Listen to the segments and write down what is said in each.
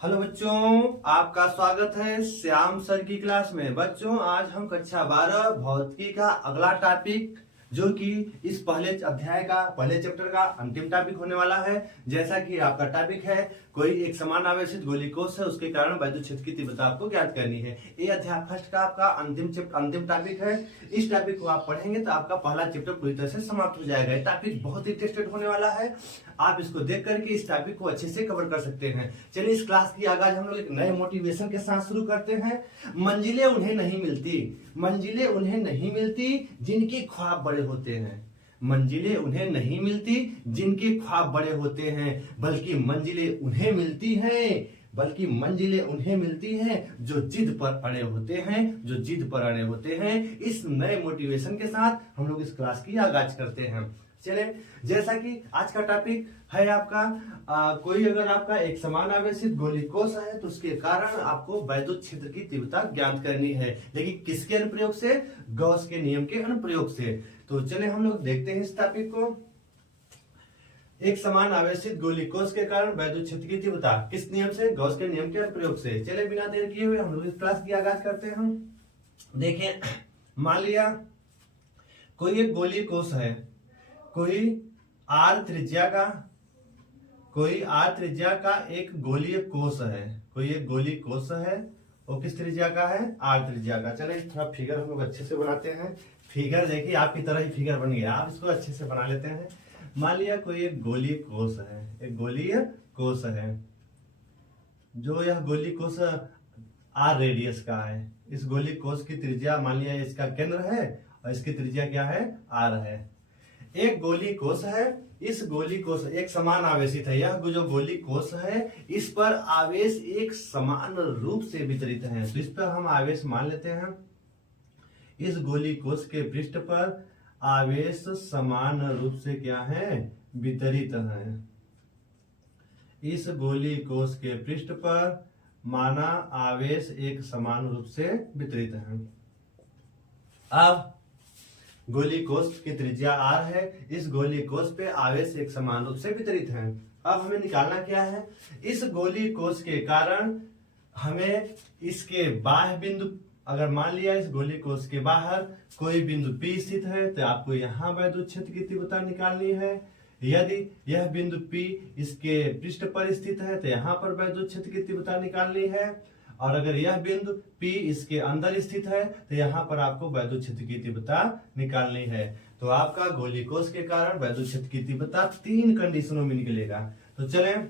Hello बच्चों, आपका स्वागत है श्याम सर की क्लास में। बच्चों, आज हम कक्षा 12 भौतिकी का अगला टॉपिक जो कि इस पहले अध्याय का पहले चैप्टर का अंतिम टॉपिक होने वाला है। जैसा कि आपका टॉपिक है, कोई एक समान आवेशित गोलीकोष है, उसके कारण वैद्युत क्षेत्र की तीव्रता आपको ज्ञात करनी है। ये अध्याय फर्स्ट का आपका अंतिम टॉपिक है। इस टॉपिक को आप पढ़ेंगे तो आपका पहला चैप्टर पूरी तरह से समाप्त हो जाएगा। ये टॉपिक बहुत ही इंटरेस्टेड होने वाला है। आप इसको देख करके इस टॉपिक को अच्छे से कवर कर सकते हैं। चलिए, इस क्लास की आगाज हम लोग एक नए मोटिवेशन के साथ शुरू करते हैं। मंजिलें उन्हें नहीं मिलती, मंजिलें उन्हें नहीं मिलती जिनके ख्वाब बड़े होते हैं। मंजिलें उन्हें नहीं मिलती जिनके ख्वाब बड़े होते हैं, बल्कि मंजिलें उन्हें मिलती हैं मंजिलें उन्हें मिलती हैं जो जिद पर अड़े होते हैं। इस नए मोटिवेशन के साथ हम लोग इस क्लास की आगाज करते हैं। चले, जैसा कि आज का टॉपिक है आपका कोई अगर आपका एक समान आवेशित गोलीकोष है तो उसके कारण आपको वैद्युत क्षेत्र की तीव्रता ज्ञात करनी है, लेकिन किसके अनुप्रयोग से? गॉस के नियम के अनुप्रयोग से। तो चले हम लोग देखते हैं इस टॉपिक को। एक समान आवेशित गोलीकोष के कारण वैद्युत क्षेत्र की तीव्रता किस नियम से? गॉस के नियम के अनुप्रयोग से। चले, बिना देर किए हुए हम लोग इस क्लास की आगाज करते हैं। देखें, मान लिया कोई एक गोलीकोष है, कोई आर त्रिज्या का एक गोलीय कोष है, कोई एक गोलीय कोष है। वो किस त्रिज्या का है? आर त्रिज्या का। चले, थोड़ा फिगर हम लोग अच्छे से बनाते हैं। फिगर देखिए, आपकी तरह ही फिगर बन गया, आप इसको अच्छे से बना लेते हैं। मान लिया कोई एक गोलीय कोष है, एक गोलीय कोष है, जो यह गोलीय कोष आर रेडियस का है। इस गोलीय कोष की त्रिज्या मान लिया इसका केंद्र है और इसकी त्रिज्या क्या है? आर है। एक गोली कोष है, इस गोली कोष एक समान आवेशित है। यह जो गोली कोष है, इस पर आवेश एक समान रूप से वितरित है। तो इस पर हम आवेश मान लेते हैं। इस गोली कोष के पृष्ठ पर आवेश समान रूप से क्या है? वितरित है। इस गोली कोष के पृष्ठ पर माना आवेश एक समान रूप से वितरित है। अब गोली कोष की त्रिज्या r है, इस गोली कोष पे आवेश एक समान रूप से वितरित है। अब हमें निकालना क्या है? इस गोली कोष के कारण हमें इसके बाह्य बिंदु, अगर मान लिया इस गोली कोष के बाहर कोई बिंदु P स्थित है तो आपको यहाँ वैद्युत क्षेत्र की तीव्रता निकालनी है। यदि यह बिंदु P इसके पृष्ठ पर स्थित है तो यहाँ पर वैद्युत क्षेत्र की तीव्रता निकालनी है। और अगर यह बिंदु P इसके अंदर स्थित है तो यहाँ पर आपको वैद्युत क्षेत्र की तीव्रता निकालनी है। तो आपका गोलीकोष के कारण वैद्युत क्षेत्र की तीव्रता 3 कंडीशनों में निकलेगा। तो चलें,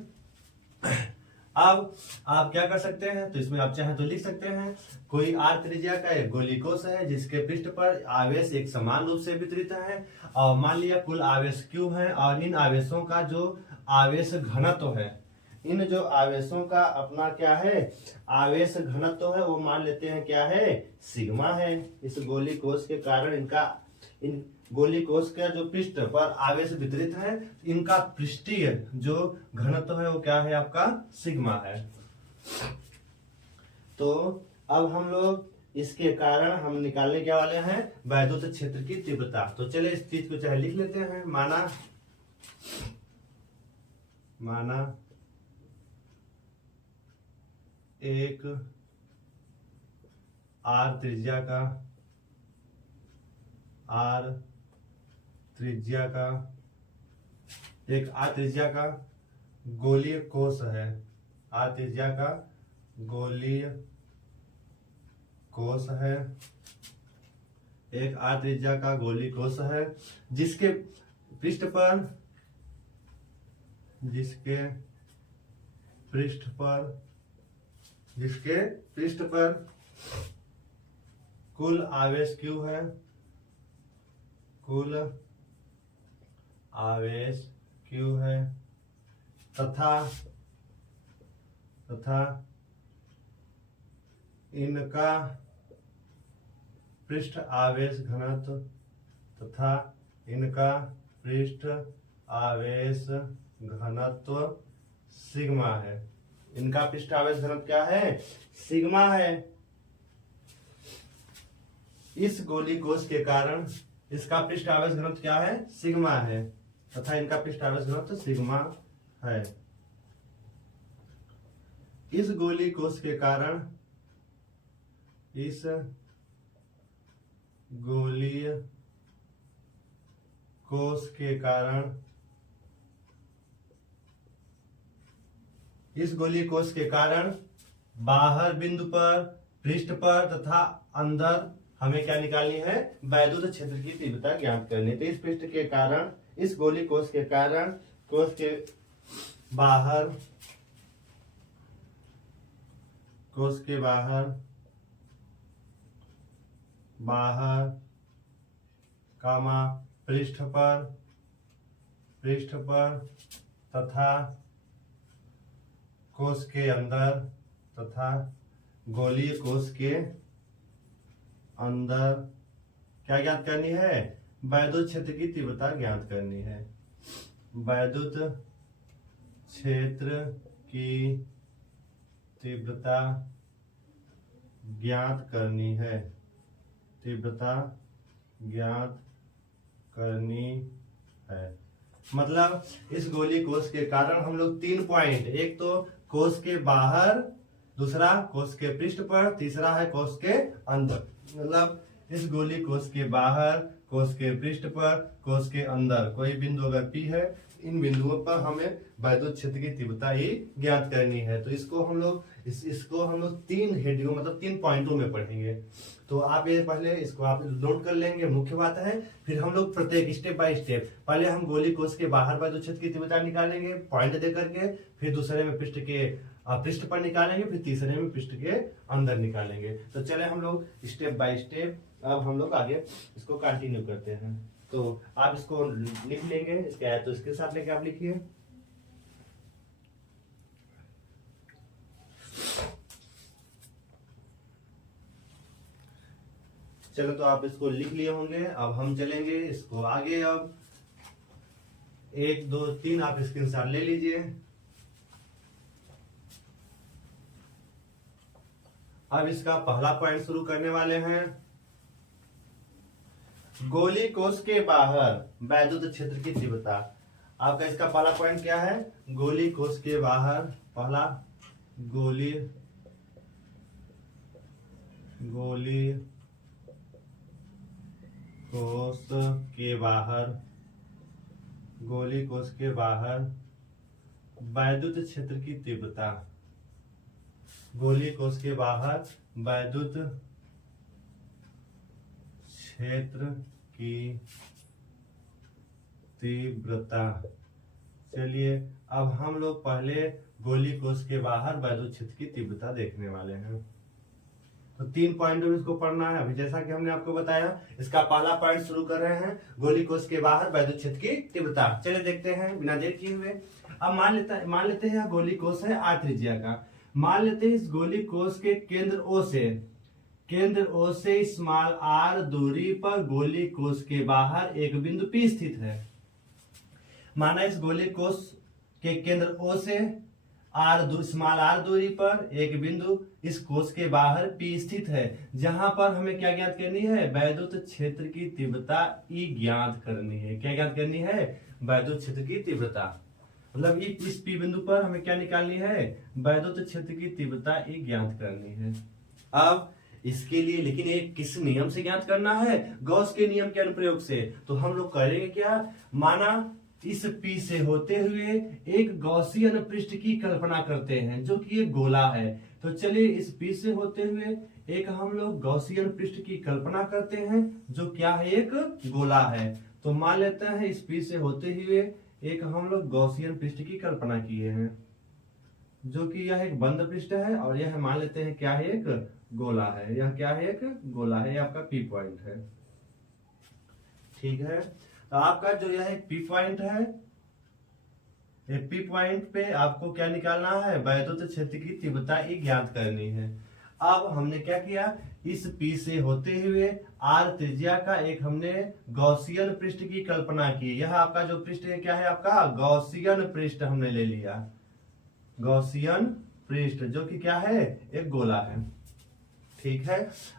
अब आप क्या कर सकते हैं? तो इसमें आप चाहें तो लिख सकते हैं, कोई आर त्रिज्या का एक गोलीकोष है जिसके पृष्ठ पर आवेश एक समान रूप से वितरित है, और मान लिया कुल आवेश Q है, और इन आवेशों का जो आवेश घनत्व है, इन जो आवेशों का अपना क्या है? आवेश घनत्व है, वो मान लेते हैं क्या है? सिग्मा है। इस गोली कोष के कारण इन गोली कोष का जो पृष्ठ पर आवेश वितरित है, इनका पृष्ठीय जो घनत्व है वो क्या है? आपका सिग्मा है। तो अब हम लोग इसके कारण हम निकालने क्या वाले हैं? वैद्युत क्षेत्र की तीव्रता। तो चले इस चीज को चाहे लिख लेते हैं। माना एक आर त्रिज्या का गोलीय कोष है। आर त्रिज्या का गोलीय कोष है, एक आर त्रिज्या का गोलीय कोष है जिसके पृष्ठ पर कुल आवेश Q है, तथा इनका पृष्ठ आवेश घनत्व सिग्मा है। इनका पृष्ठ आवेश घनत्व क्या है? सिग्मा है। इस गोली कोष के कारण इसका पृष्ठ आवेश घनत्व क्या है? सिग्मा है, तथा इनका पृष्ठ आवेश घनत्व सिग्मा है। इस गोलीय कोष के कारण, इस गोलीय कोष के कारण, इस गोलीय कोष के कारण बाहर बिंदु पर, पृष्ठ पर तथा अंदर हमें क्या निकालनी है, वैद्युत क्षेत्र की तीव्रता ज्ञात करनी है। तो इस पृष्ठ के कारण, इस गोलीय कोष के कारण कोष के बाहर, कोष के बाहर, बाहर कामा पृष्ठ पर, पृष्ठ पर तथा कोष के अंदर, तथा गोलीय कोष के अंदर क्या ज्ञात करनी है, वैद्युत क्षेत्र की तीव्रता ज्ञात करनी है। वैद्युत क्षेत्र की तीव्रता ज्ञात करनी है, तीव्रता ज्ञात करनी है। मतलब इस गोलीय कोष के कारण हम लोग 3 पॉइंट, एक तो कोष के बाहर, दूसरा कोष के पृष्ठ पर, तीसरा है कोष के अंदर। मतलब इस गोलीय कोष के बाहर, कोष के पृष्ठ पर, कोष के अंदर कोई बिंदु अगर P है, इन बिंदुओं पर हमें वैद्युत क्षेत्र की तीव्रता ही ज्ञात करनी है। तो इसको हम लोग इसको हम लोग 3 हेडिंगों मतलब 3 पॉइंटों में पढ़ेंगे। तो आप ये पहले इसको आप नोट कर लेंगे, मुख्य बात है। फिर हम लोग प्रत्येक स्टेप बाय स्टेप, पहले हम गोलीय कोष के बाहर वैद्युत क्षेत्र की तीव्रता निकालेंगे पॉइंट दे करके, फिर दूसरे में पृष्ठ पर निकालेंगे, फिर तीसरे में पृष्ठ के अंदर निकालेंगे। तो चले हम लोग स्टेप बाय स्टेप अब हम लोग आगे इसको कंटिन्यू करते हैं। तो आप इसको लिख लेंगे, इसके तो इसके साथ लेके आप लिखिए। चलो तो आप इसको लिख लिए होंगे। अब हम चलेंगे इसको आगे। अब 1 2 3 आप स्क्रीनशॉट ले लीजिए। अब इसका पहला पॉइंट शुरू करने वाले हैं। गोलीय कोष के बाहर वैद्युत क्षेत्र की तीव्रता। आपका इसका पहला पॉइंट क्या है, गोलीय कोष के बाहर, पहला गोलीय कोष के बाहर, गोलीय कोष के बाहर वैद्युत क्षेत्र की तीव्रता, गोलीय कोष के बाहर वैद्युत क्षेत्र की तीव्रता। चलिए अब हम लोग पहले गोलीय कोष के बाहर वैद्युत क्षेत्र की तीव्रता देखने वाले हैं। तो 3 पॉइंटों में इसको पढ़ना है। अभी जैसा कि हमने आपको बताया, इसका पहला पॉइंट शुरू कर रहे हैं, गोलीय कोष के बाहर वैद्युत क्षेत्र की तीव्रता। चलिए देखते हैं बिना देर किए हुए। अब मान लेते हैं गोलीय कोष है r त्रिज्या का। मान लेते हैं इस गोलीय कोष के केंद्र O से स्मॉल r दूरी पर गोलीय कोष के बाहर एक बिंदु P स्थित है। माना इस गोलीय कोष के केंद्र O से स्मॉल r दूरी पर एक बिंदु इस कोष के बाहर P स्थित है, जहां पर हमें क्या ज्ञात करनी है, वैद्युत क्षेत्र की तीव्रता E ज्ञात करनी है। क्या ज्ञात करनी है, वैद्युत क्षेत्र की तीव्रता। मतलब इस P बिंदु पर हमें क्या निकालनी है, वैद्युत क्षेत्र की तीव्रता E ज्ञात करनी है। अब इसके लिए लेकिन एक किस नियम से ज्ञात करना है, गॉस के नियम के अनुप्रयोग से। तो हम लोग करेंगे क्या, माना इस P से होते हुए एक गॉसियन पृष्ठ की कल्पना करते हैं जो कि एक गोला है। तो चलिए इस P से होते हुए एक हम लोग गॉसियन पृष्ठ की कल्पना करते हैं जो क्या है, एक गोला है। तो मान लेते हैं इस P से होते हुए एक हम लोग गॉसियन पृष्ठ की कल्पना किए हैं जो कि यह एक बंद पृष्ठ है, और यह मान लेते हैं क्या है, एक गोला है। यह क्या है, एक गोला है। यह आपका P पॉइंट है। ठीक है, तो आपका जो यह एक P पॉइंट है, ये P पॉइंट पे आपको क्या निकालना है, वैद्युत क्षेत्र की तीव्रता E ज्ञात करनी है। अब हमने क्या किया, इस P से होते हुए R त्रिज्या का एक हमने गॉसियन पृष्ठ की कल्पना की। यह आपका जो पृष्ठ है क्या है, आपका गॉसियन पृष्ठ हमने ले लिया, गॉसियन पृष्ठ जो कि क्या है, एक गोला है। ठीक है,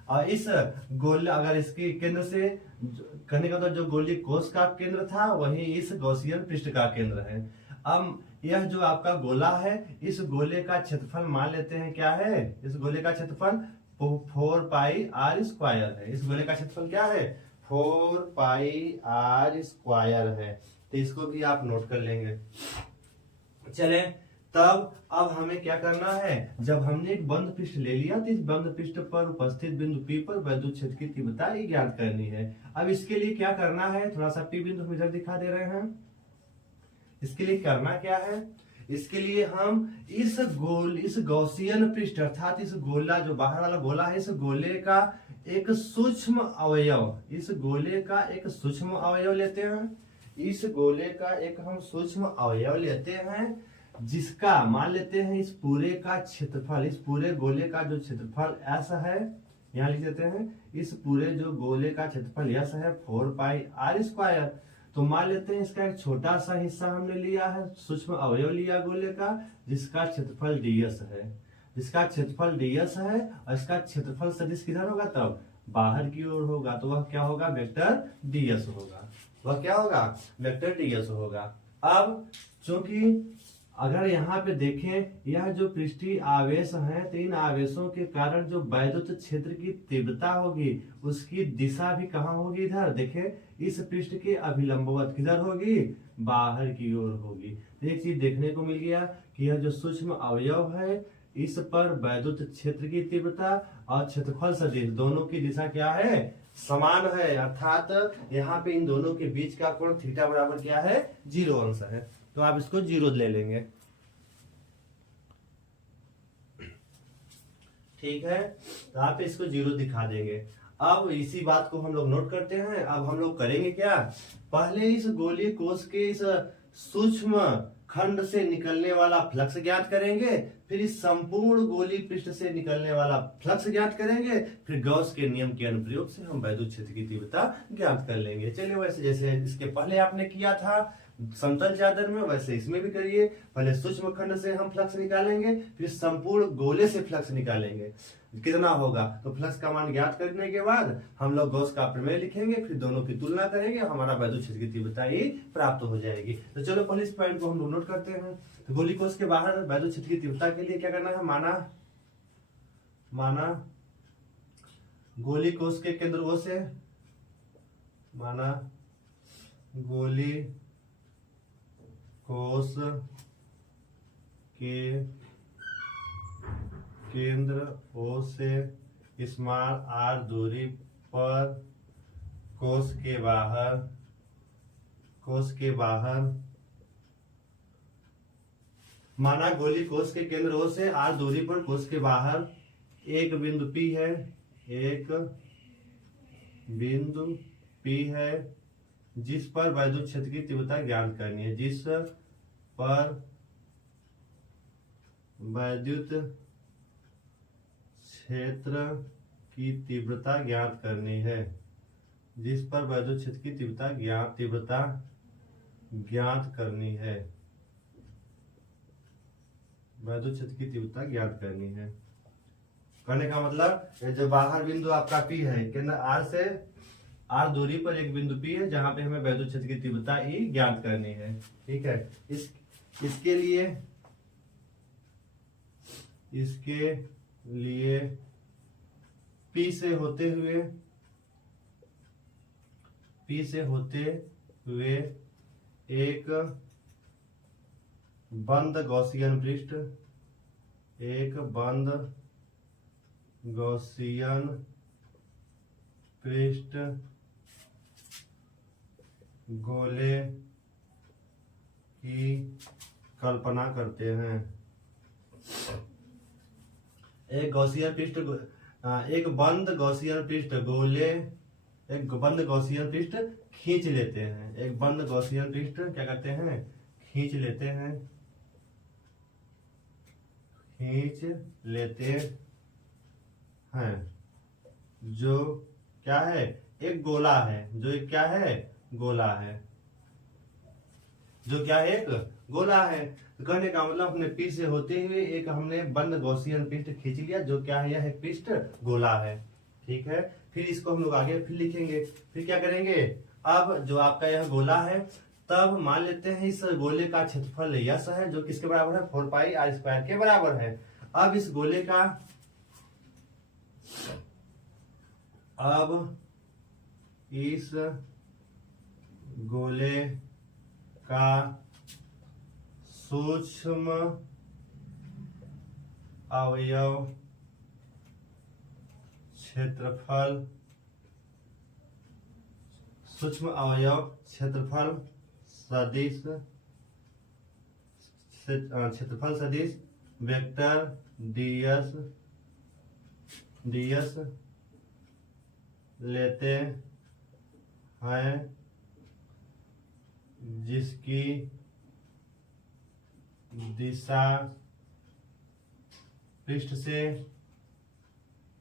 और इस गोला अगर इसके केंद्र से कहने का तो जो गोलीय कोष का केंद्र था वही इस गॉसियन पृष्ठ का केंद्र है। अब यह जो आपका गोला है, इस गोले का क्षेत्रफल मान लेते हैं क्या है, इस गोले का क्षेत्रफल 4πr² है। इस गोले का क्षेत्रफल क्या है, 4πr² है। तो इसको भी आप नोट कर लेंगे। चले तब अब हमें क्या करना है, जब हमने एक बंद पृष्ठ ले लिया तो इस बंद पृष्ठ पर उपस्थित बिंदु P पर वैद्युत क्षेत्र की तीव्रता ज्ञात करनी है। अब इसके लिए क्या करना है, थोड़ा सा P बिंदु हम इधर दिखा दे रहे हैं। इसके लिए करना क्या है, इसके लिए हम इस गॉसियन पृष्ठ अर्थात इस गोला जो बाहर वाला गोला है, इस गोले का एक सूक्ष्म अवयव, इस गोले का एक सूक्ष्म अवयव लेते हैं। इस गोले का एक हम सूक्ष्म अवयव लेते हैं, जिसका मान लेते हैं इस पूरे का क्षेत्रफल, इस पूरे गोले का जो क्षेत्रफल S है, यहाँ लिख देते हैं इस पूरे जो गोले का क्षेत्रफल S है 4πr²। तो मान लेते हैं इसका एक छोटा सा हिस्सा हमने लिया है, सूक्ष्म अवयव लिया गोले का, जिसका क्षेत्रफल ds है, जिसका क्षेत्रफल ds है, और इसका क्षेत्रफल सदिश किधर होगा, तब बाहर की ओर होगा। तो वह क्या होगा, वेक्टर ds होगा। वह क्या होगा, वेक्टर ds होगा। अब चूंकि अगर यहाँ पे देखें, यह जो पृष्ठीय आवेश है, तो इन आवेशों के कारण जो वैद्युत क्षेत्र की तीव्रता होगी, उसकी दिशा भी कहाँ होगी, इधर देखें, इस पृष्ठ के अभिलंबवत किधर होगी, बाहर की ओर होगी। तो एक चीज देखने को मिल गया कि यह जो सूक्ष्म अवयव है, इस पर वैद्युत क्षेत्र की तीव्रता और क्षेत्रफल सदिश दोनों की दिशा क्या है, समान है। अर्थात यहाँ पे इन दोनों के बीच का कोण थीटा बराबर क्या है, 0 अंश है। तो आप इसको 0 ले लेंगे, ठीक है। तो आप इसको 0 दिखा देंगे। अब इसी बात को हम लोग नोट करते हैं। अब हम लोग करेंगे क्या, पहले इस गोलीय कोश के इस सूक्ष्म खंड से निकलने वाला फ्लक्स ज्ञात करेंगे, फिर इस संपूर्ण गोलीय पृष्ठ से निकलने वाला फ्लक्स ज्ञात करेंगे, फिर गॉस के नियम के अनुप्रयोग से हम वैद्युत क्षेत्र की तीव्रता ज्ञात कर लेंगे। चलिए वैसे जैसे इसके पहले आपने किया था समतल चादर में, वैसे इसमें भी करिए। पहले सूक्ष्म खंड से हम फ्लक्स निकालेंगे, फिर संपूर्ण गोले से फ्लक्स निकालेंगे, कितना होगा। तो फ्लक्स का मान ज्ञात करने के बाद हम लोग गॉस का प्रमेय लिखेंगे, फिर दोनों की तुलना करेंगे, हमारा वैद्युत क्षेत्र की तीव्रता ही प्राप्त हो जाएगी। तो चलो पहले इस पॉइंट को हम लोग नोट करते हैं। तो गोलीय कोश के बाहर वैद्युत क्षेत्र की तीव्रता के लिए क्या करना है, माना गोलीय कोश के केंद्र O से, माना गोलीय कोश के केंद्र O से स्मॉल r दूरी पर कोश के बाहर माना गोलीय कोश के केंद्र O से r दूरी पर कोश के बाहर एक बिंदु P है, एक बिंदु P है, जिस पर वैद्युत क्षेत्र की तीव्रता ज्ञात करनी है, जिस पर वैद्युत क्षेत्र की तीव्रता ज्ञात करनी है, जिस पर वैद्युत क्षेत्र की तीव्रता ज्ञात करनी है, वैद्युत क्षेत्र की तीव्रता ज्ञात करनी है। करने का मतलब जो बाहर बिंदु आपका P है, केंद्र R से R दूरी पर एक बिंदु P है, जहां पे हमें वैद्युत क्षेत्र की तीव्रता E ज्ञात करनी है, ठीक है। इसके लिए P से होते हुए एक बंद गॉसियन पृष्ठ गोले की कल्पना करते हैं। एक बंद गॉसियन पृष्ठ खींच लेते हैं। एक बंद गॉसियन पृष्ठ क्या करते हैं, खींच लेते हैं, जो क्या है, एक गोला है, जो एक क्या है, गोला है, जो क्या है, एक गोला है। तो कहने का मतलब हमने P से होते हुए एक हमने बंद गॉसियन पृष्ठ खींच लिया, जो क्या है, यह एक पृष्ठ गोला है, ठीक है। फिर इसको हम लोग आगे फिर लिखेंगे, फिर क्या करेंगे, अब जो आपका यह गोला है, तब मान लेते हैं इस गोले का क्षेत्रफल यस है, जो किसके बराबर है 4 पाई आर स्क्वायर के बराबर है। अब इस गोले का सूक्ष्म अवयव क्षेत्रफल सदिश वेक्टर ds लेते हैं, जिसकी दिशा पृष्ठ से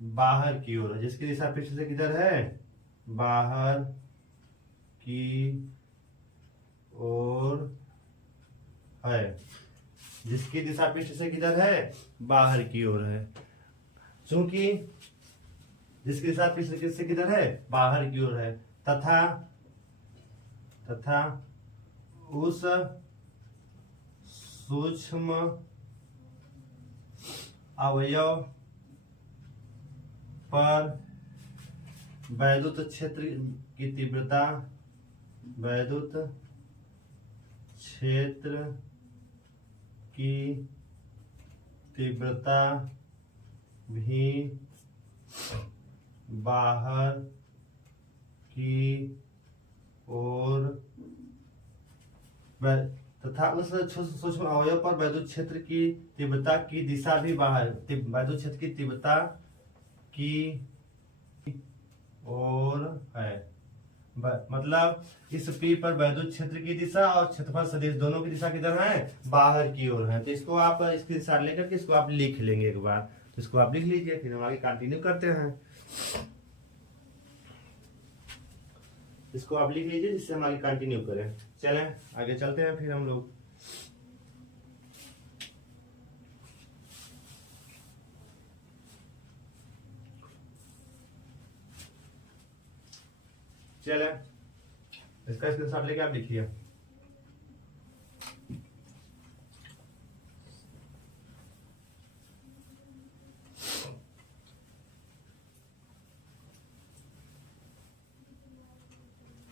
बाहर की ओर है। जिसकी दिशा पृष्ठ से किधर है, बाहर की ओर है। जिसकी दिशा पृष्ठ से किधर है, बाहर की ओर है। चूंकि जिसकी दिशा पृष्ठ से किधर है, बाहर की ओर है, तथा उस सूक्ष्म अवयव पर वैद्युत क्षेत्र की तीव्रता भी बाहर की ओर तथा उस सूक्ष्म अवयव पर वैद्युत क्षेत्र की तीव्रता की दिशा भी बाहर, वैद्युत क्षेत्र की तीव्रता की ओर है। मतलब इस P पर वैद्युत क्षेत्र की दिशा और क्षेत्रफल सदिश दोनों की दिशा किधर है, बाहर की ओर है। तो इसको आप इसकी दिशा लेकर के इसको आप लिख लेंगे एक बार। तो इसको आप लिख लीजिए, फिर हम आगे कंटिन्यू करते हैं। इसको आप लिख लीजिए जिससे हम आगे कंटिन्यू करें। चलें आगे चलते हैं फिर हम लोग। चलें इसका स्क्रीनशॉट लेके आप लिखिए।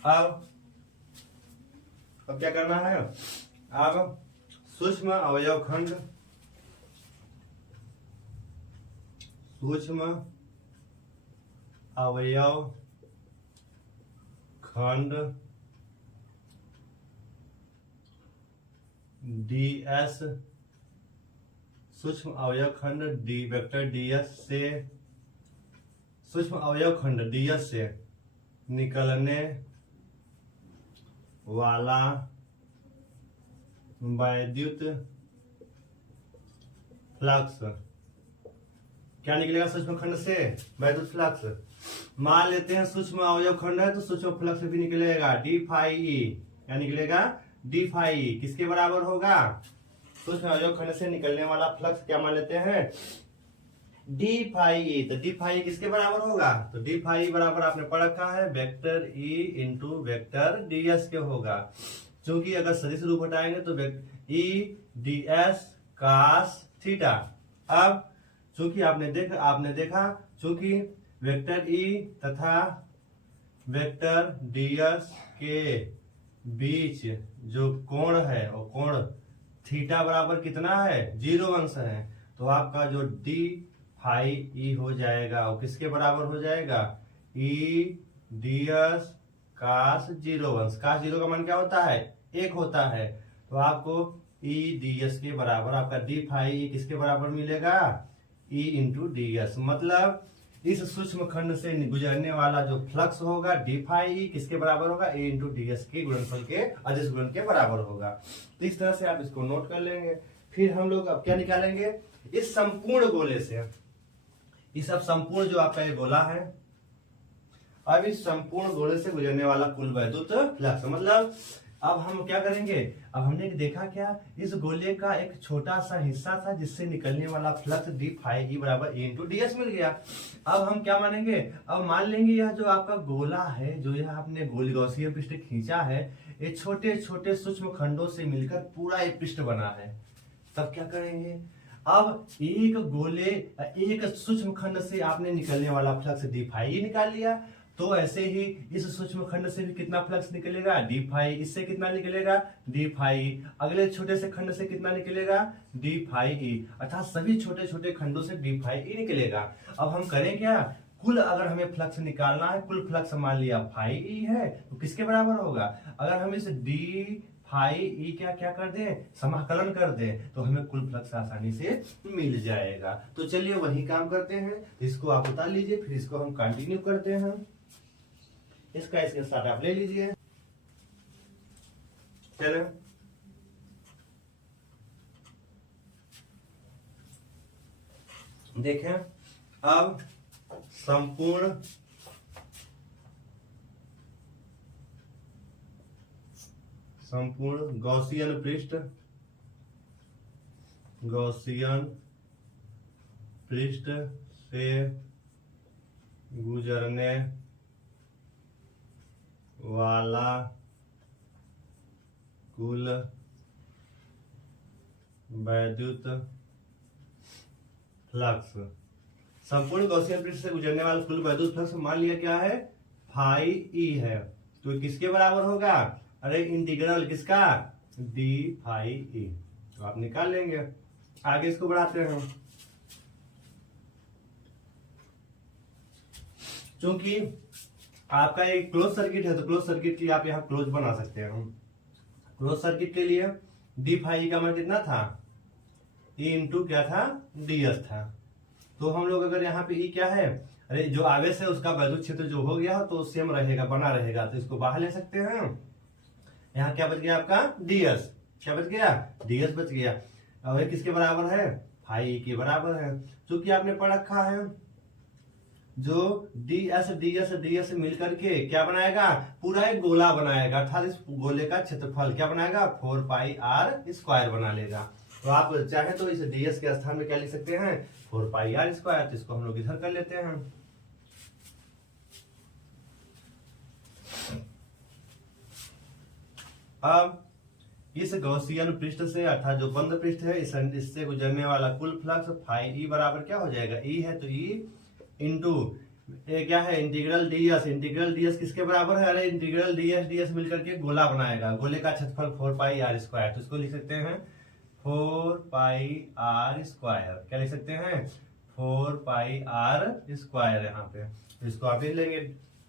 अब क्या करना है, अब सूक्ष्म अवयव खंड ds, सूक्ष्म अवयव खंड वेक्टर ds से, सूक्ष्म अवयव खंड ds से निकलने वाला वैद्युत फ्लक्स, क्या निकलेगा सूक्ष्म खंड से, वैद्युत फ्लक्स। मान लेते हैं सूक्ष्म अवयव खंड है तो सूक्ष्म फ्लक्स भी निकलेगा डी फाई ई, क्या निकलेगा डी फाई ई। किसके बराबर होगा, सूक्ष्म अवयव खंड से निकलने वाला फ्लक्स क्या मान लेते हैं, डी फाई ई। तो डी फाई किसके बराबर होगा, तो डी फाई बराबर आपने पढ़ रखा है vector E into vector DS के होगा। क्योंकि अगर सदिश रूप हटाएंगे तो E D S cos theta. अब चूंकि आपने देखा चूंकि वेक्टर ई तथा वेक्टर डीएस के बीच जो कोण है वो कोण थीटा बराबर कितना है, 0 अंश है। तो आपका जो डी फाई ई हो जाएगा वो किसके बराबर हो जाएगा, ई डी एस कास 0 अंश। कास 0 का मान क्या होता है, 1 होता है। तो आपको ई डी एस के बराबर आपका डी फाई ई किसके बराबर मिलेगा, ई इंटू डी एस। मतलब इस सूक्ष्म खंड से गुजरने वाला जो फ्लक्स होगा डी फाई ई किसके बराबर होगा, ए इंटू डी एस के गुणनफल के अदिश गुणन के बराबर होगा। तो इस तरह से आप इसको नोट कर लेंगे। फिर हम लोग अब क्या निकालेंगे, इस संपूर्ण गोले से, इस अब संपूर्ण जो आपका ये गोला है, अब इस संपूर्ण गोले से गुजरने वाला कुल वैद्युत फ्लक्स, मतलब अब हम क्या करेंगे, अब हमने देखा क्या, इस गोले का एक छोटा सा हिस्सा था जिससे निकलने वाला फ्लक्स डी फाई ई बराबर ए इंटू डी एस मिल गया। अब हम क्या मानेंगे, अब मान लेंगे यह जो आपका गोला है, जो यह आपने गौसीय पृष्ठ खींचा है, ये छोटे छोटे सूक्ष्म खंडों से मिलकर पूरा एक पृष्ठ बना है। तब क्या करेंगे, अब एक सूक्ष्म खंड से आपने निकलने वाला फ्लक्स डी फाई निकाल लिया, तो ऐसे ही इस सूक्ष्म खंड से भी कितना फ्लक्स निकलेगा, डी फाई, इससे कितना निकलेगा, डी फाई, अगले छोटे से खंड से कितना निकलेगा, डी फाई ई, अर्थात सभी छोटे छोटे खंडों से डी फाई ई निकलेगा। अब हम करें क्या, कुल अगर हमें फ्लक्स निकालना है, कुल फ्लक्स मान लिया फाई ई है, तो किसके बराबर होगा, अगर हम इस डी फाई ई क्या क्या कर दें, समाकलन कर दें, तो हमें कुल फ्लक्स आसानी से मिल जाएगा। तो चलिए वही काम करते हैं, इसको आप उतार लीजिए, फिर इसको हम कंटिन्यू करते हैं। इसका स्क्रीनशॉट आप ले लीजिए। चलो देखें, अब संपूर्ण गॉसियन पृष्ठ से गुजरने वाला कुल वैद्युत फ्लक्स, संपूर्ण गॉसियन पृष्ठ से गुजरने वाला कुल वैद्युत फ्लक्स मान लिया क्या है, फाई ई है, तो किसके बराबर होगा, अरे इंटीग्रल किसका, डी फाई ई, तो आप निकाल लेंगे। आगे इसको बढ़ाते हैं, क्योंकि आपका एक क्लोज सर्किट है, तो क्लोज सर्किट के लिए आप यहाँ क्लोज बना सकते हैं। क्लोज सर्किट के लिए डी फाई का मान कितना था, ई इंटू क्या था, डी एस था। तो हम लोग अगर यहाँ पे ई क्या है, अरे जो आवेश है उसका वैद्युत क्षेत्र जो हो गया तो सेम रहेगा, बना रहेगा, तो इसको बाहर ले सकते हैं। यहाँ क्या बच गया आपका, डी एस, क्या बच गया, डी एस बच गया। और ये किसके बराबर है, फाई के बराबर है। चूंकि आपने पढ़ रखा है, जो डी एस मिल करके क्या बनाएगा, पूरा एक गोला बनाएगा, अर्थात इस गोले का क्षेत्रफल क्या बनाएगा, 4 पाई आर स्क्वायर बना लेगा। तो आप चाहे तो इस डी एस के स्थान में क्या लिख सकते हैं, 4 पाई आर स्क्वायर, तो इसको हम लोग इधर कर लेते हैं। अब इस गॉसियन पृष्ठ से, अर्थात जो बंद पृष्ठ है, इससे गुजरने वाला कुल फ्लक्स फाई ई बराबर क्या हो जाएगा, ई है तो ई इंटू क्या है, इंटीग्रल डी एस किसके बराबर है, अरे इंटीग्रल डी एस मिलकर के गोला बनाएगा, गोले का क्षेत्रफल 4 पाई आर स्क्वायर, तो इसको लिख सकते हैं 4 पाई आर स्क्वायर, क्या लिख सकते हैं, 4 पाई आर स्क्वायर। यहाँ पे तो इसको आप लिख लेंगे,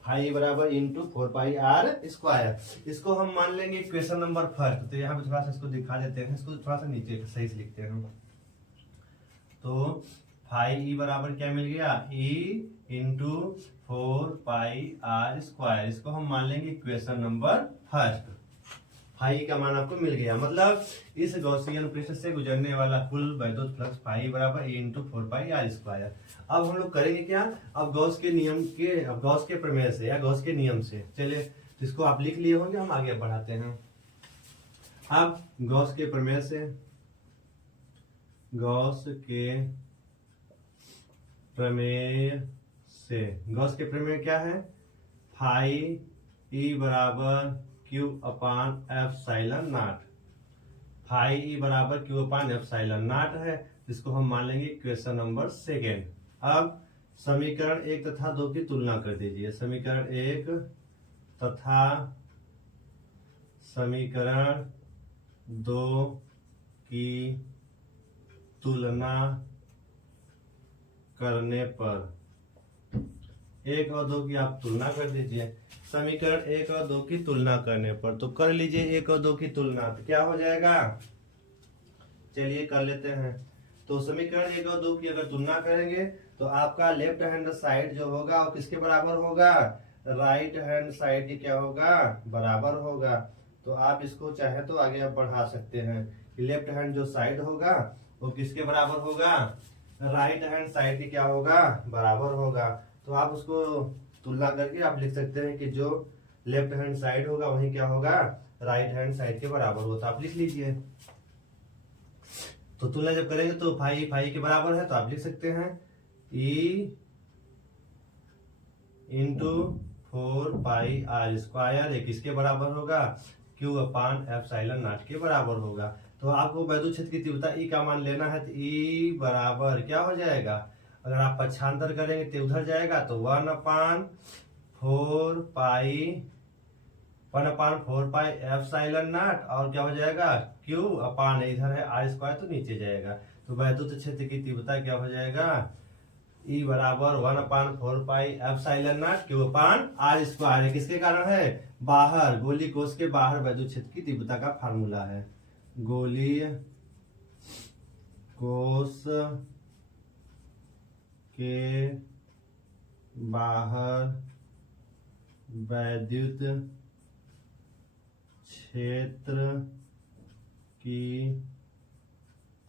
फाई बराबर इंटू 4 पाई आर स्क्वायर। इसको हम मान लेंगे क्वेश्चन नंबर फर्स्ट, तो यहाँ पे थोड़ा सा इसको दिखा देते हैं, इसको थोड़ा सा नीचे सही से लिखते हैं। तो फाई ई बराबर क्या मिल गया, E into 4 pi R square, इसको हम मान लेंगे इक्वेशन नंबर फर्स्ट। फाई का मान आपको मिल गया, मतलब इस गॉसियन पृष्ठ से गुजरने वाला कुल वैद्युत फ्लक्स फाई बराबर E into 4 pi R square. अब हम लोग करेंगे क्या, अब गॉस के प्रमेय से या गॉस के नियम से, चलिए इसको आप लिख लिए होंगे, हम आगे बढ़ाते हैं। अब गॉस के प्रमेय से, गॉस के प्रमेय क्या है, फाई ई बराबर Q upon epsilon naught, phi E बराबर क्यू अपान एप्सिलॉन नॉट है, जिसको हम मान लेंगे क्वेश्चन नंबर सेकेंड। अब समीकरण 1 तथा 2 की तुलना कर दीजिए, समीकरण 1 तथा समीकरण 2 की तुलना करने पर, 1 और 2 की आप तुलना कर दीजिए। समीकरण 1 और 2 की तुलना करने पर, तो कर लीजिए 1 और 2 की तुलना, तो क्या हो जाएगा, चलिए कर लेते हैं। तो समीकरण 1 और 2 की अगर तुलना करेंगे तो आपका लेफ्ट हैंड साइड जो होगा वो किसके बराबर होगा, राइट हैंड साइड की क्या होगा, बराबर होगा। तो आप इसको चाहे तो आगे आप बढ़ा सकते हैं कि लेफ्ट हैंड जो साइड होगा वो किसके बराबर होगा, राइट हैंड साइड की क्या होगा, बराबर होगा। तो आप उसको तुलना करके आप लिख सकते हैं कि जो लेफ्ट हैंड साइड होगा वही क्या होगा, राइट हैंड साइड के बराबर होता है। आप लिख लीजिए। तो तुलना जब करेंगे तो फाई फाई के बराबर है, तो आप लिख सकते हैं E इंटू 4πr², ये किसके बराबर होगा, Q/ε0 के बराबर होगा। तो आपको वैद्युत क्षेत्र की तीव्रता E का मान लेना है, तो E बराबर क्या हो जाएगा, अगर आप पक्षांतर करेंगे तो उधर जाएगा, तो 1/4πε0 और क्या हो जाएगा Q/, इधर है r², तो नीचे जाएगा। तो वैद्युत क्षेत्र की तीव्रता क्या हो जाएगा, E बराबर 1/4πε0 Q/r²। किसके कारण है, बाहर गोलीय कोष के बाहर वैद्युत क्षेत्र की तीव्रता का फार्मूला है। गोलीय कोष के बाहर वैद्युत क्षेत्र की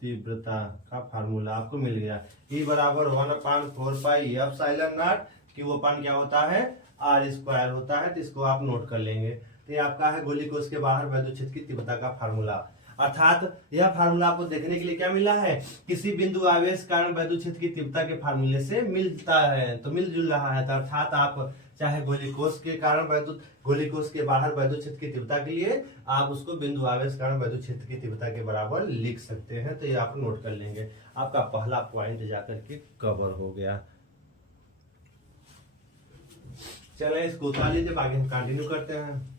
तीव्रता का फार्मूला आपको मिल गया। E बराबर 1/4πε0, Q/, क्या होता है, r² होता है। तो इसको आप नोट कर लेंगे। तो ये आपका है गोलीय कोष के बाहर वैद्युत क्षेत्र की तीव्रता का फार्मूला। अर्थात यह फार्मूला आपको देखने के लिए क्या मिला है, किसी बिंदु आवेश कारण वैद्युत क्षेत्र की तीव्रता के फार्मूले से मिलता है, तो मिलजुल रहा है। तो अर्थात आप चाहे गोलीय कोष के कारण गोलीय कोष के बाहर वैद्युत क्षेत्र की तीव्रता के लिए आप उसको बिंदु आवेश कारण वैद्युत क्षेत्र की तीव्रता के बराबर लिख सकते हैं। तो ये आप नोट कर लेंगे। आपका पहला पॉइंट जाकर के कवर हो गया। चलिए इसको उतार लीजिए, आगे हम कंटिन्यू करते हैं।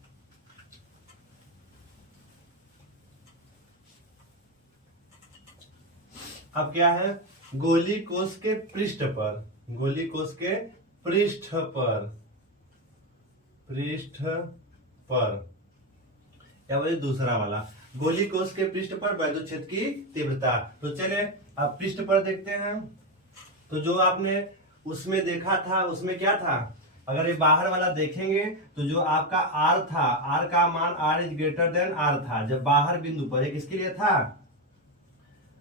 अब क्या है, गोलीय कोष के पृष्ठ पर, गोलीय कोष के पृष्ठ पर या बोले दूसरा वाला, गोलीय कोष के पृष्ठ पर वैद्युत क्षेत्र की तीव्रता। तो चले अब पृष्ठ पर देखते हैं। तो जो आपने उसमें देखा था, उसमें क्या था, अगर ये बाहर वाला देखेंगे तो जो आपका R था, R का मान R था। जब बाहर बिंदु पर, ये किसके लिए था,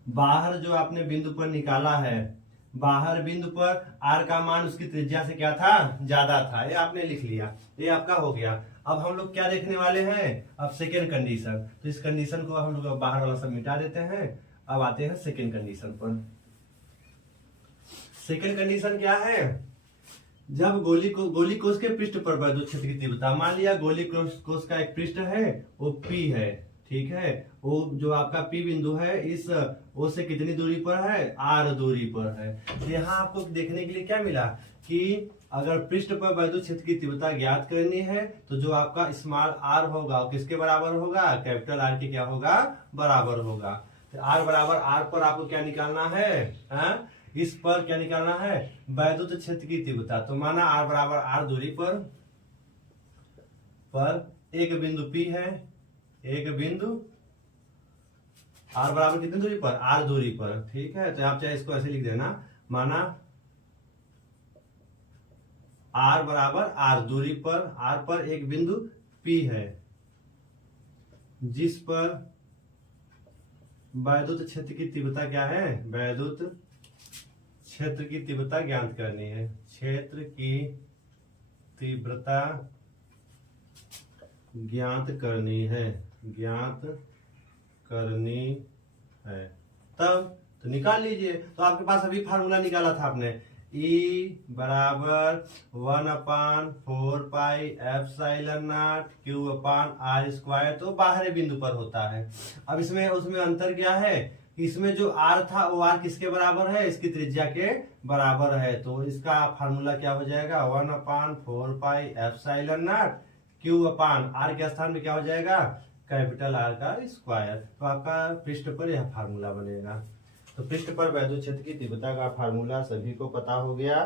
बाहर जो आपने बिंदु पर निकाला है, बाहर बिंदु पर R का मान उसकी त्रिज्या से क्या था, ज्यादा था। ये आपने लिख लिया, ये आपका हो गया। अब हम लोग क्या देखने वाले हैं, अब सेकेंड कंडीशन। तो इस कंडीशन को हम लोग बाहर वाला सब मिटा देते हैं। अब आते हैं सेकेंड कंडीशन पर। सेकेंड कंडीशन क्या है, जब गोलीय कोष के पृष्ठ पर वैद्युत क्षेत्र की तीव्रता, मान लिया गोलीय कोष का एक पृष्ठ है, वो P है, ठीक है। वो जो आपका P बिंदु है, इस O से कितनी दूरी पर है, R दूरी पर है। तो यहाँ आपको देखने के लिए क्या मिला कि अगर पृष्ठ पर वैद्युत क्षेत्र की तीव्रता ज्ञात करनी है, तो जो आपका स्मॉल r होगा वो किसके बराबर होगा, कैपिटल R के क्या होगा, बराबर होगा। तो R बराबर R पर आपको क्या निकालना है, इस पर क्या निकालना है, वैद्युत क्षेत्र की तीव्रता। तो माना R बराबर R दूरी पर एक बिंदु P है, एक बिंदु R बराबर कितनी दूरी पर, R दूरी पर, ठीक है। तो आप चाहे इसको ऐसे लिख देना, माना R बराबर R दूरी पर, R पर एक बिंदु P है, जिस पर वैद्युत क्षेत्र की तीव्रता क्या है, वैद्युत क्षेत्र की तीव्रता ज्ञात करनी है। क्षेत्र की तीव्रता ज्ञात करनी है, तब तो निकाल लीजिए। तो आपके पास अभी फार्मूला निकाला था आपने, E बराबर 1/4πε0 Q/r², तो बाहरी बिंदु पर होता है। अब इसमें उसमें अंतर क्या है, इसमें जो R था वो R किसके बराबर है, इसकी त्रिज्या के बराबर है। तो इसका फार्मूला क्या हो जाएगा, 1/4πε0 Q/r के स्थान में क्या हो जाएगा, कैपिटल R का स्क्वायर। तो आपका पृष्ठ पर यह फार्मूला बनेगा। तो पृष्ठ पर वैद्युत क्षेत्र की तीव्रता का फार्मूला सभी को पता हो गया।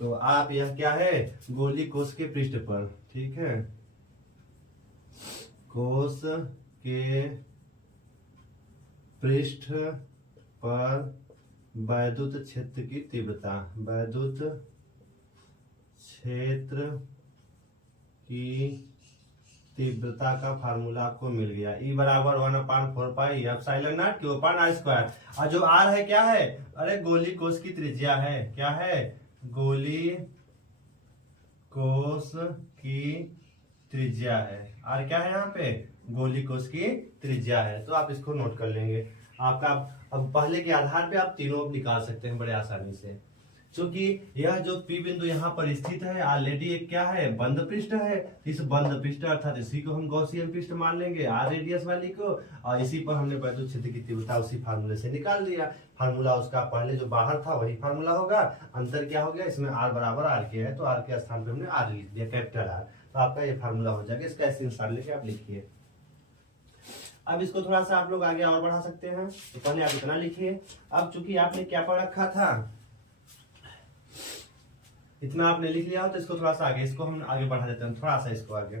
तो आप यह क्या है, गोलीय कोष के पृष्ठ पर, ठीक है, कोष के पृष्ठ पर वैद्युत क्षेत्र की तीव्रता, वैद्युत क्षेत्र की तीव्रता का फार्मूला आपको मिल गया। E बराबर 1/4πε0 Q/r²। और जो R है क्या है, अरे गोलीय कोष की त्रिज्या है, क्या है, गोलीय कोष की त्रिज्या है। आर क्या है यहाँ पे, गोली कोष की त्रिज्या है। तो आप इसको नोट कर लेंगे। आपका अब पहले के आधार पे आप तीनों निकाल सकते हैं बड़े आसानी से। क्योंकि यह जो पी बिंदु यहाँ पर स्थित है ऑलरेडी एक क्या है, बंद पृष्ठ है। इस बंद पृष्ठ अर्थात इसी को हम गॉसियन पृष्ठ मान लेंगे, आर रेडियस वाली को, और इसी पर हमने वैद्युत क्षेत्र की तीव्रता उसी फार्मूले से निकाल दिया। फार्मूला उसका पहले जो बाहर था वही फार्मूला होगा, अंतर क्या हो गया, इसमें आर बराबर आर के है, तो आर के स्थान पर हमने आर लिख दिया, कैपिटल आर। तो आपका ये फार्मूला हो जाएगा, इसका स्क्रीनशॉट लेके आप लिखिए। अब इसको थोड़ा सा आप लोग आगे और बढ़ा सकते हैं, तो पहले आप इतना लिखिए। अब चूंकि आपने क्या पढ़ रखा था, इतना आपने लिख लिया हो, तो इसको थोड़ा सा आगे, इसको हम आगे बढ़ा देते हैं थोड़ा सा इसको आगे।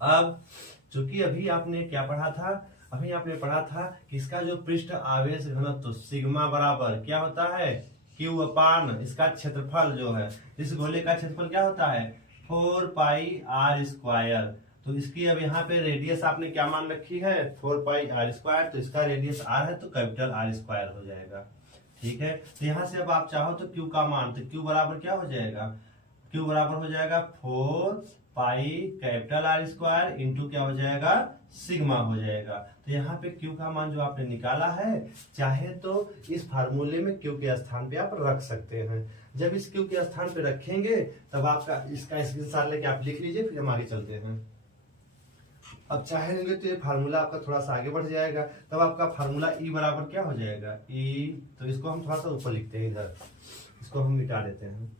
अब चूंकि अभी आपने क्या पढ़ा था, अभी आपने पढ़ा था कि इसका जो पृष्ठ आवेश घनत्व सिग्मा बराबर क्या होता है, क्यू अपान इसका क्षेत्रफल जो है, इस गोले का क्षेत्रफल क्या होता है 4 पाई आर स्क्वायर। तो इसकी अब यहाँ पे रेडियस आपने क्या मान रखी है 4 पाई आर स्क्वायर, तो इसका रेडियस आर है तो कैपिटल आर स्क्वायर हो जाएगा। ठीक है, तो यहाँ से अब आप चाहो तो क्यू का मान, तो क्यू बराबर क्या हो जाएगा, क्यू बराबर हो जाएगा 4 pi capital R square into क्या हो जाएगा सिग्मा हो जाएगा। तो यहाँ पे क्यू का मान जो आपने निकाला है, चाहे तो इस फार्मूले में क्यू के स्थान पे आप रख सकते हैं। जब इस क्यू के स्थान पे रखेंगे तब आपका इसका स्क्रीनशॉट लेके आप लिख लीजिए, फिर हम आगे चलते हैं। अब चाहेंगे तो ये फार्मूला आपका थोड़ा सा आगे बढ़ जाएगा, तब आपका फार्मूला ई बराबर क्या हो जाएगा ई, तो इसको हम थोड़ा सा ऊपर लिखते हैं, इधर इसको हम मिटा देते हैं।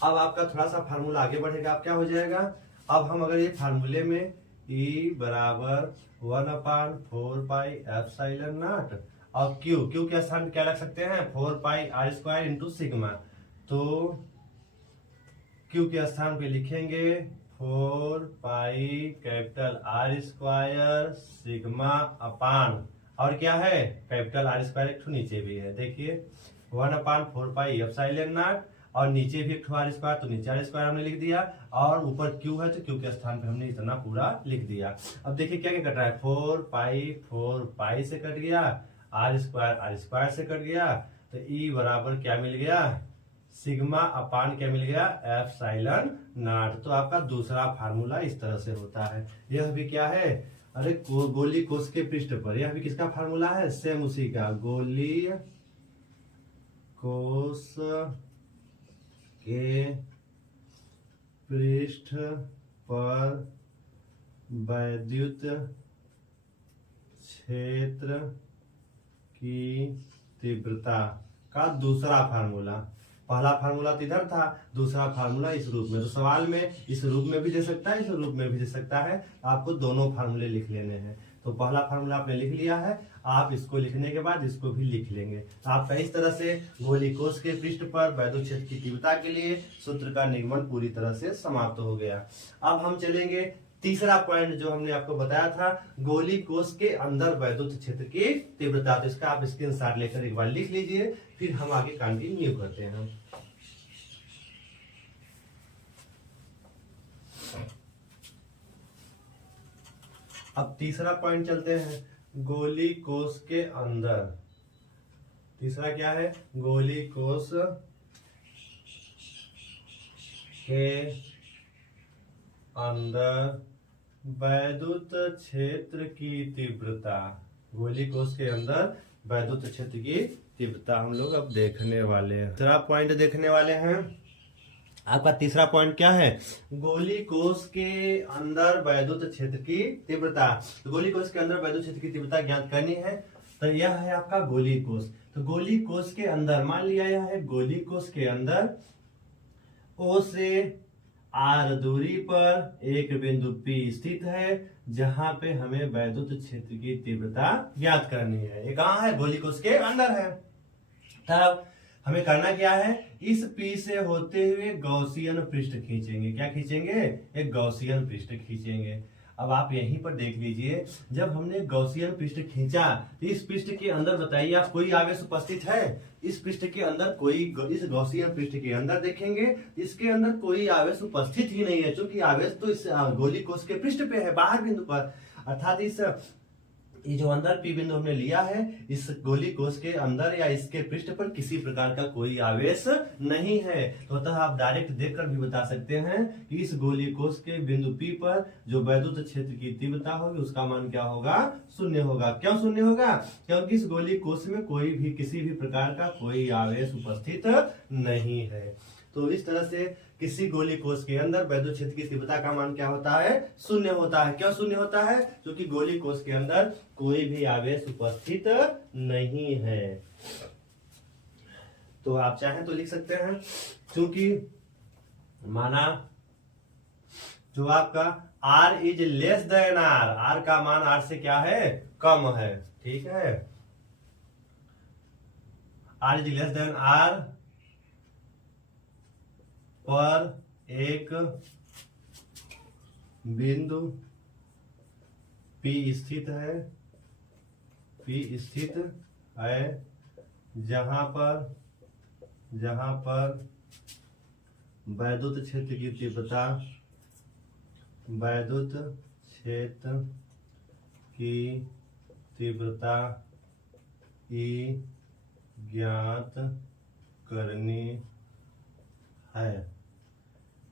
अब आपका थोड़ा सा फार्मूला आगे बढ़ेगा, अब क्या हो जाएगा, अब हम अगर ये फार्मूले में ई बराबर 1/4 पाई एप्सिलॉन नॉट और क्यू के स्थान क्या रख सकते हैं 4 pi R square into sigma, तो क्यू के स्थान पे लिखेंगे 4 pi capital R square sigma अपान, और क्या है कैपिटल आर स्क्वायर एक ठो नीचे भी है, देखिए 1/4 पाई एप्सिलॉन नॉट और नीचे भी एक ठो आर स्क्वायर, तो नीचे आर स्क्वायर हमने लिख दिया, और ऊपर क्यू है तो क्यू के स्थान पे हमने इतना पूरा लिख दिया। अब देखिए क्या क्या कट रहा है, 4 पाई से कट गया, आर स्क्वायर से कट गया, तो ई बराबर क्या मिल गया सिग्मा अपान क्या मिल गया एप्सिलॉन नॉट। तो आपका दूसरा फार्मूला इस तरह से होता है। यह भी क्या है, अरे गोली कोष के पृष्ठ पर, यह भी किसका फार्मूला है, सेम उसी का, गोली कोष के पृष्ठ पर वैद्युत क्षेत्र की तीव्रता का दूसरा फार्मूला। पहला फार्मूला तो इधर था, दूसरा फार्मूला इस रूप में, तो सवाल में इस रूप में भी दे सकता है, इस रूप में भी दे सकता है, आपको दोनों फार्मूले लिख लेने हैं। तो पहला फार्मूला आपने लिख लिया है, आप इसको लिखने के बाद इसको भी लिख लेंगे। तो आपका इस तरह से गोली कोष के पृष्ठ पर वैद्युत क्षेत्र की तीव्रता के लिए सूत्र का निगमन पूरी तरह से समाप्त हो गया। अब हम चलेंगे तीसरा पॉइंट जो हमने आपको बताया था, गोली कोष के अंदर वैद्युत क्षेत्र की तीव्रता। तो इसका आप स्क्रीनशॉट लेकर एक बार लिख लीजिए, फिर हम आगे कंटिन्यू करते हैं। अब तीसरा पॉइंट चलते हैं, गोली कोष के अंदर। तीसरा क्या है, गोली कोष के अंदर वैद्युत क्षेत्र की तीव्रता। गोली कोष के अंदर वैद्युत क्षेत्र की तीव्रता हम लोग अब देखने वाले हैं। तीसरा पॉइंट देखने वाले हैं। आपका तीसरा पॉइंट क्या है, गोली कोष के अंदर वैद्युत क्षेत्र की तीव्रता। तो गोली कोष के अंदर वैद्युत क्षेत्र की तीव्रता ज्ञात करनी है, तो यह है आपका गोली कोष। तो गोली कोष के अंदर मान लिया यह है गोली कोष के अंदर ओ से आर दूरी पर एक बिंदु P स्थित है, जहां पे हमें वैद्युत क्षेत्र की तीव्रता ज्ञात करनी है। ये कहाँ है, गोली कोष के अंदर है। तब हमें करना क्या है, इस P से होते हुए गॉसियन पृष्ठ खींचेंगे। क्या खींचेंगे, एक गॉसियन पृष्ठ खींचेंगे। अब आप यहीं पर देख लीजिए, जब हमने गॉसियन पृष्ठ खींचा तो इस पृष्ठ के अंदर बताइए आप कोई आवेश उपस्थित है, इस पृष्ठ के अंदर कोई, इस गॉसियन पृष्ठ के अंदर देखेंगे इसके अंदर कोई आवेश उपस्थित ही नहीं है, क्योंकि आवेश तो इस गोली कोष के पृष्ठ पे है, बाहर बिंदु पर, अर्थात ये जो अंदर P बिंदु हमने लिया है, इस गोली कोष के अंदर या इसके पृष्ठ पर किसी प्रकार का कोई आवेश नहीं है। तो अतः आप डायरेक्ट देखकर भी बता सकते हैं कि इस गोली कोष के बिंदु P पर जो वैद्युत क्षेत्र की तीव्रता होगी उसका मान क्या होगा, शून्य होगा। क्यों शून्य होगा? क्योंकि इस गोली कोष में कोई भी किसी भी प्रकार का कोई आवेश उपस्थित नहीं है। तो इस तरह से किसी गोली कोष के अंदर वैद्युत क्षेत्र की तीव्रता का मान क्या होता है, शून्य होता है। क्यों शून्य होता है? क्योंकि गोली कोष के अंदर कोई भी आवेश उपस्थित नहीं है। तो आप चाहें तो लिख सकते हैं, क्योंकि माना जो आपका R is less than R, R का मान R से क्या है, कम है। ठीक है, R is less than R पर एक बिंदु P स्थित है, जहां पर वैद्युत क्षेत्र की तीव्रता E ज्ञात करनी है।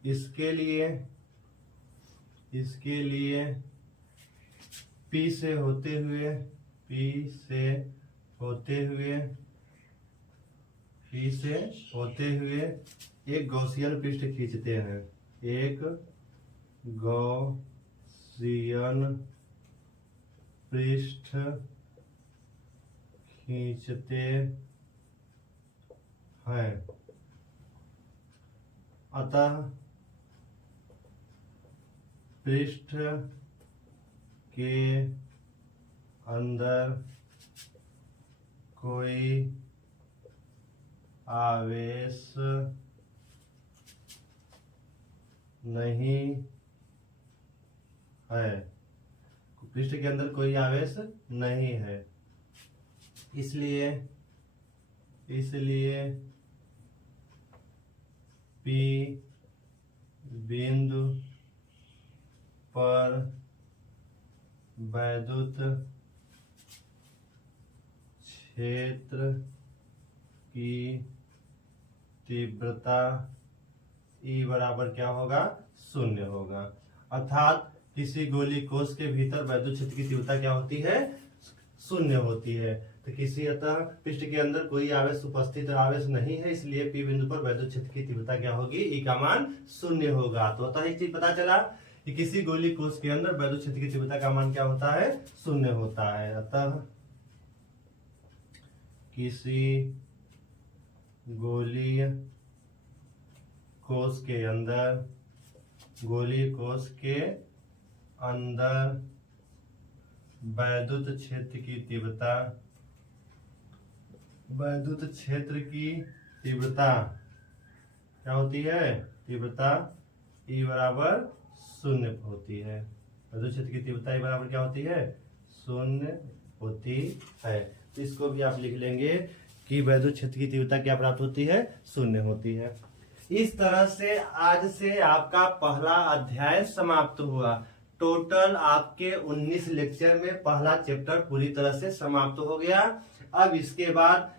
इसके लिए P से होते हुए एक गॉसियन पृष्ठ खींचते हैं, एक गॉसियन पृष्ठ खींचते हैं। अतः पृष्ठ के अंदर कोई आवेश नहीं है, पृष्ठ के अंदर कोई आवेश नहीं है। इसलिए P बिंदु पर वैद्युत क्षेत्र की तीव्रता E बराबर क्या होगा, शून्य होगा। अर्थात किसी गोली कोष के भीतर वैद्युत क्षेत्र की तीव्रता क्या होती है, शून्य होती है। तो किसी अतः पृष्ठ के अंदर कोई उपस्थित आवेश नहीं है, इसलिए P बिंदु पर वैद्युत क्षेत्र की तीव्रता क्या होगी, E का मान शून्य होगा। तो अतः एक चीज पता चला कि किसी गोली कोष के अंदर वैद्युत क्षेत्र की तीव्रता का मान क्या होता है, शून्य होता है। अतः किसी गोली कोष के अंदर वैद्युत क्षेत्र की तीव्रता क्या होती है, तीव्रता E बराबर शून्य होती है। वैद्युत क्षेत्र की तीव्रता E बराबर क्या होती है, शून्य होती है। तो इसको भी आप लिख लेंगे कि वैद्युत क्षेत्र की तीव्रता क्या प्राप्त होती है, शून्य होती है। इस तरह से आज से आपका पहला अध्याय समाप्त हुआ। टोटल आपके 19 लेक्चर में पहला चैप्टर पूरी तरह से समाप्त हो गया। अब इसके बाद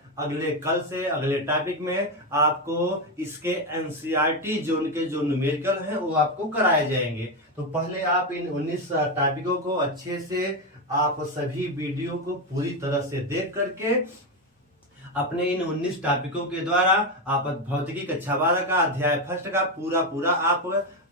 कल से अगले टॉपिक में आपको इसके एनसीईआरटी जोन के जो न्यूमेरिकल हैं वो आपको कराए जाएंगे। तो पहले आप इन 19 टॉपिकों को अच्छे से आप सभी वीडियो को पूरी तरह से देख करके अपने इन 19 टॉपिकों के द्वारा आप भौतिकी कक्षा 12 का अध्याय फर्स्ट का पूरा आप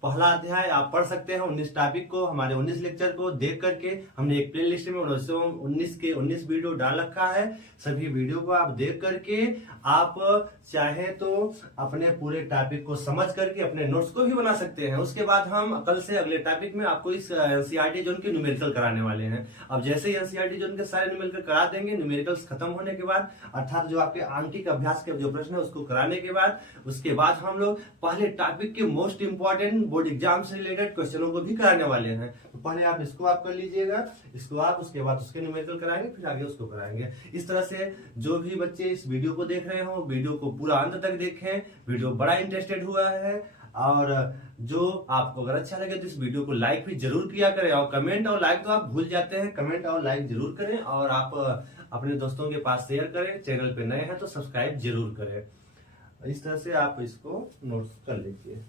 पहला अध्याय आप पढ़ सकते हैं। 19 टॉपिक को, हमारे 19 लेक्चर को देख करके हमने एक प्ले लिस्ट में 19 के 19 वीडियो डाल रखा है। सभी वीडियो को आप देख करके आप चाहे तो अपने पूरे टॉपिक को समझ करके अपने नोट्स को भी बना सकते हैं। उसके बाद हम कल से अगले टॉपिक में आपको इस एनसीईआरटी जोन के न्यूमेरिकल कराने वाले हैं। अब जैसे ही एनसीईआरटी जोन के सारे न्यूमेरिकल करा देंगे, न्यूमेरिकल्स खत्म होने के बाद, अर्थात जो आपके आंकिक अभ्यास के जो प्रश्न है उसको कराने के बाद, उसके बाद हम लोग पहले टॉपिक के मोस्ट इंपॉर्टेंट बोर्ड एग्जाम से रिलेटेड क्वेश्चनों को भी कराने वाले हैं। तो पहले आप इसको आप कर लीजिएगा, इसको आप उसके बाद उसके न्यूमेरिकल कराएंगे, फिर आगे उसको कराएंगे। इस तरह से जो भी बच्चे इस वीडियो को देख रहे हो, वीडियो को पूरा अंत तक देखें। वीडियो बड़ा इंटरेस्टेड हुआ है, और जो आपको अगर अच्छा लगे तो इस वीडियो को लाइक भी जरूर किया करें, और कमेंट और लाइक तो आप भूल जाते हैं, कमेंट और लाइक जरूर करें, और आप अपने दोस्तों के पास शेयर करें। चैनल पे नए हैं तो सब्सक्राइब जरूर करें। इस तरह से आप इसको नोट कर लीजिए।